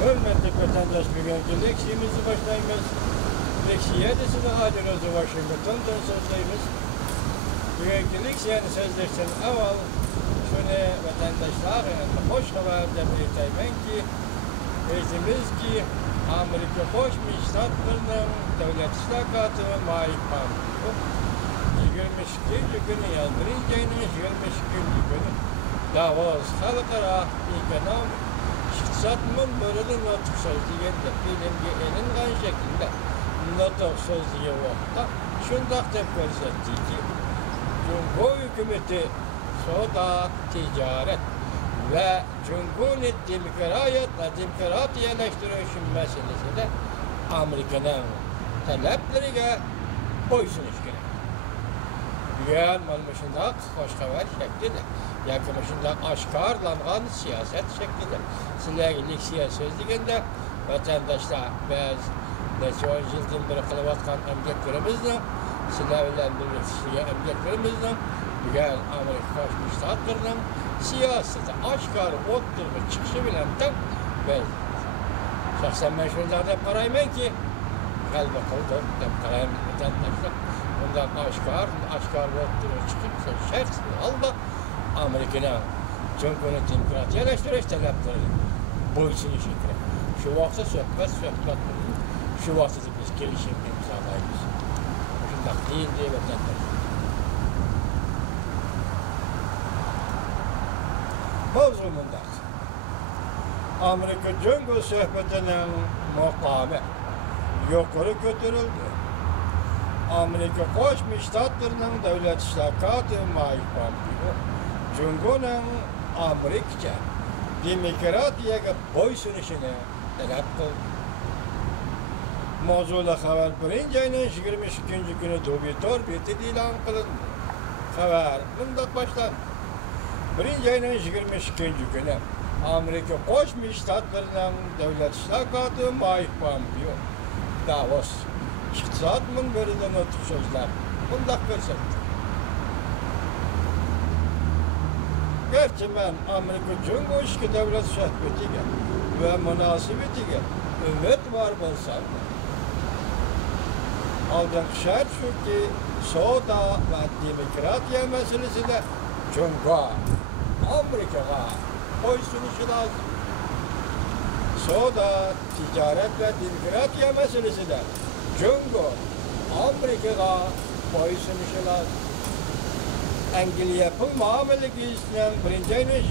Hürmetli vatandaş bugünkü leksiyemizi başlayımız. Leksiye edisini halinizi Washington'dan sözleyimiz. Bugünkü leksiyeni sözleşten evvel şunu vatandaşlara hoş haberle belirteyim ki bizimiz ki Amerika Birleşik Devletleri'nin devlet iştirakatı maik bandı. 22 günü birinci ayının 22 günü Davos Halkara Ekonomik İktisat Münberi'nin notuk sözlüğünde bilimge elingan şekilde notuk sözlüğü vakta şundak dep görsetti ki Cumhur hükümeti soda ticaret ve Cumhuriyet demokratiyeleştirişim meselesi de Amerika'nın taleplerine boysunuş gerek. Bugün malmışında hoş haber şeklidir. Yakınmışında aşkarlanan siyaset şeklinde. Sizlerlik siyaset sözlüğünde vatandaşlar biz neçe 10 yıldan beri kılıvatkan emeklerimizle sizlerle birlikte emeklerimizle bugün Amerika Birleşik Devletleri'nin siyaseti aşkar oturma çıkışı bilen tam biz şahsen ben şunlarda parayım ki galiba kaldım tam parayım vatandaşlar ondan aşkar oturma çıkıp şertsini aldı Amerika'nın Cumhuriyet demokratiyeleştiriş talepleri boysun işi gerek. Şu vakti söhbet şu vakti biz gelişim imzalayız. Şundak değil diye vatandaşlar. Mevzumunda Amerika Cumhuriyet sohbetinin makamı yukarı götürüldü. Amerika Birleşik Devletleri'nin devlet iştirakatı maik bandı. Cumhuriyet'in Amerika demokratiyaya boysunuşunu talep kıldı. Mavzula haber birinci ayının 22. günü Dobitor bir ilan kılındı. Haber bundan başlandı. Birinci ayının 22. günü Amerika Birleşik Devletleri'nin devlet iştirakatı maik bandı. Davos İktisat Münberi'nden notuk sözler bundan görsetti. Gerçi ben Amerika Cumhuriyeti devlet sohbetiyle ve münasebetiyle ümit var bolsam da aldan şart şu ki soda ve demokratiya meselesi de Amerika'ya boysunuşu lazım. Soda, ticaret ve demokratiya meselesi de Amerika'ya boysunuşu lazım. Engel yapım muamelik izlenen birinci ayının 23.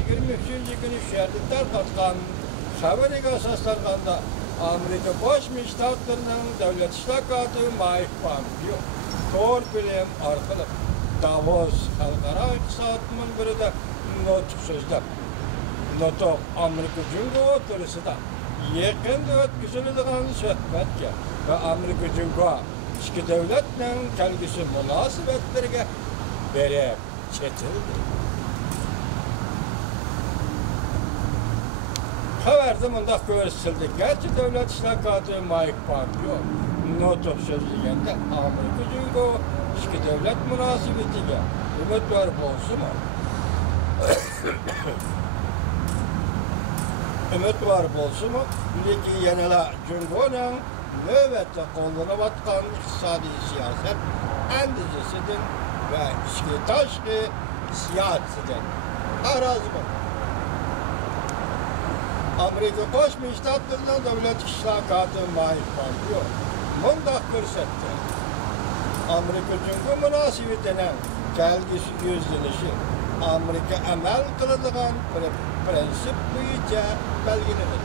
günü şehirlikler katkan haberi asaslarında Amerika Birleşik Devletleri'nin devlet iştirakatı maik bandı. Doğru bilim arkalı Davos Halkara İktisat Münberi'de notuk sözler. Notuk Amerika Cumhuriyeti da yakında ötküzülüdüğün söhbetke ve Amerika Cumhuriyeti iki devletin kelgisi münasebetlerine verip çetildi. Haberde bundak gösterildi. Gerçi devlet iştirakatı maik bandı yok. Notuk sözlüğünde Amerika Cumhuriyeti iki devlet münasebetiyle ümit var bolsun mu? Ümit var bolsun mu? Bileki yanıla Cumhuriyet'in nöbette kollanıvatkan iktisadi siyaset endişesidir ve içki taşkı siyasetidir. Arazı mı? Amerika Birleşik Devletleri'nin devlet iştirakatı maik bandı yok. Bundak görsetti. Amerika Cumhuriyeti münasebetinin gelgisi gözlenişi Amerika emel kılıdığın prensip boyunca belgelenir.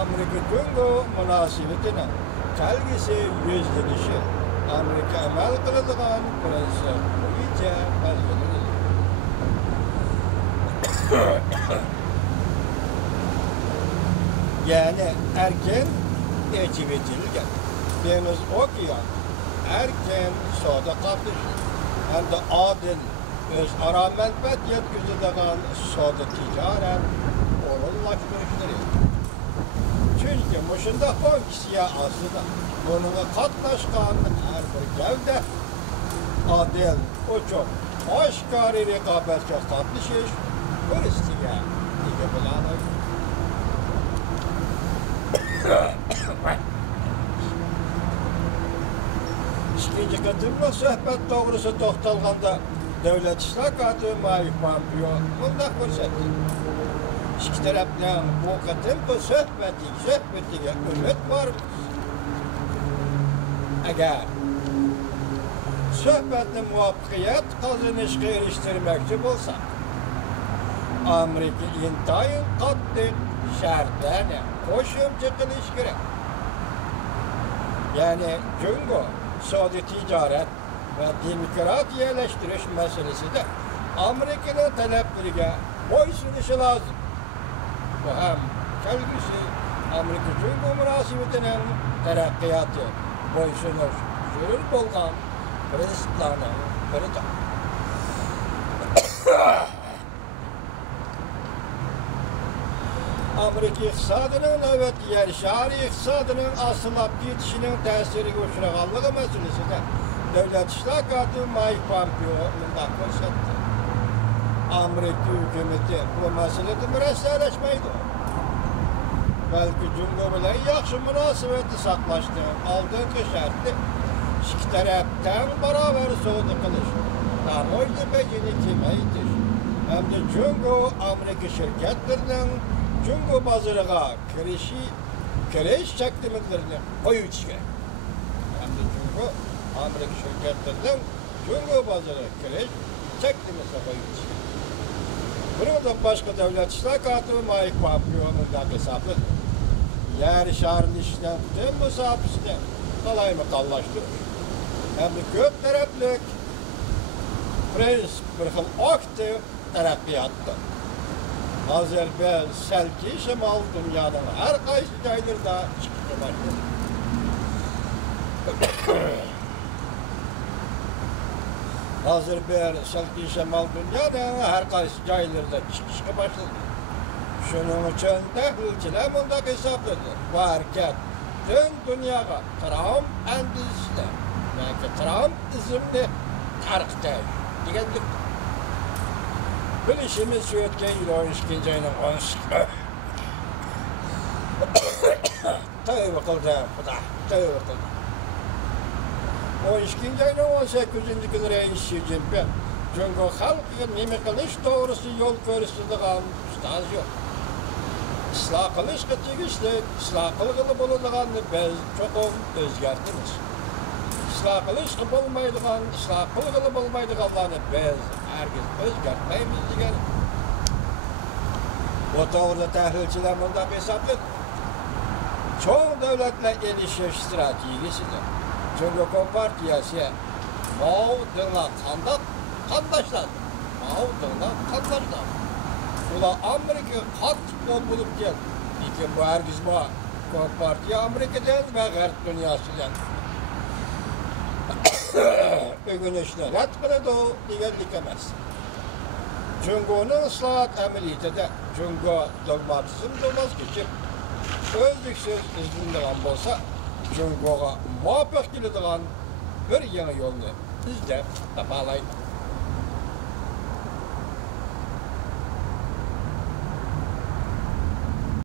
Amerika Cumhuriyeti münasebetinin gelgisi gözlenişi Amerika emel kılıdığın prensip boyunca belgelenir. Yani erken ecib edilgen, deniz okuyan, erken soda katışır. Hem de adil, öz ara menfaat yetkizildiğin soda ticaret orunlaşmıştır. Çünkü muşunda hangi siyasi da bununla katlaşkan her bir gevde adil, uçuk, aşkari rekabet çok katlaşır. Hristiyan diye bulanır. İkinci kıtımla söhbət doğrusu toxtalğanda Dövlət İştirakatı Mike Pompeo bundaq görsətdi. İki tərəfdən bu qıtım bu söhbətiga ümid var. Əgər söhbətni muvaffəqiyyət qazanışqa erişdirməkçi bolsaq, Amerika intayın qattiq şərtlərlə qoşumca qilish kerak. Yani Cungo, Saudi ticaret ve demokratiyalaştırış meselesi de Amerika'nın talepleriga boysunuşu lazım. Bu hem kelgüsü Amerika-Cungo münasebetinin terakkiyatı boysunuş zürür bolgan prinsiplarının biridir. Amerika iqtisadının evet yer şari iqtisadının asılap yetişinin təsiriga uçrağanlığı meselesinde Dövlət İştirakatı Mike Pompeo bundaq görsətdi. Amerika hükümeti bu meselede mürəssələşməydi. Belki Cungo bilen yaxşı münasibeti saklaştı. Aldığın şərtli iki tərəfdən beraber soğudu qılış. Tamoyda becini kimeydir. Hem de Cungo Amerika şirketlerinin Cungo bazarıga kiriş çektimizlerini koyucu gerek. Hem de Cungo Amerika şirketlerinin Cungo bazarıga kiriş çektimizle koyucu gerek. Burada başka Dövlət İştirakatı Mike Pompeo'nun da hesapladı. Yer şarın işten tüm mesafesini kalayımı kallaştırır. Hem de köp taraflık prensip bir xil aktif terappiyattı. Hazır ben selki şimal dünyanın her qaysı joylarida chiqishga boshladi. Hazır ben selki şimal dünyanın her qaysı joylarida chiqishga boshladi. Shuning uchun tahlilchilar bunday hisobladi. Bu harakat butun dunyoga Trump andisini yoki Trump izmni tarqatish degandir. Bilishimiz shu o'tgan yil 12 oyning 10-sida tavba qildi, xudo tavba qildi. 12 oyning 18 kuni Rais Xi Jinping Cungo xalqiga nima qilish to'g'risida yo'l ko'rsatadigan ustoz yo'q. Isloh qilishga tegishli, isloh qilg'ili bo'ladiganni biz cho'qim o'zgartiramiz. Isloh qilishga bo'lmaydigan, isloh qilg'ili bo'lmaydiganlarni biz hargiz o'zgartmaymiz degan. Bu to'g'rida tahlilchilar bunday hisobladi. Çoğu davlatlar erişiş stratejisidir. Cungo Kompartiyasi Mao Zedong qandaşlar. Mao Zedong qandaşlar. Ular Amerika qattiq bo'lib keldi. Lekin bu hargiz bu Kompartiya Amerikadan va G'arb dunyosidan o'rganishni rad qiladi deganlik emas. Cungo'ning islohot amaliyotida Cungo dogmatizmdan voz kechib o'zbeksiz izlanadigan bo'lsa, Cungo'ga muvofiq keladigan bir yangi yo'lni izlab topa oladi.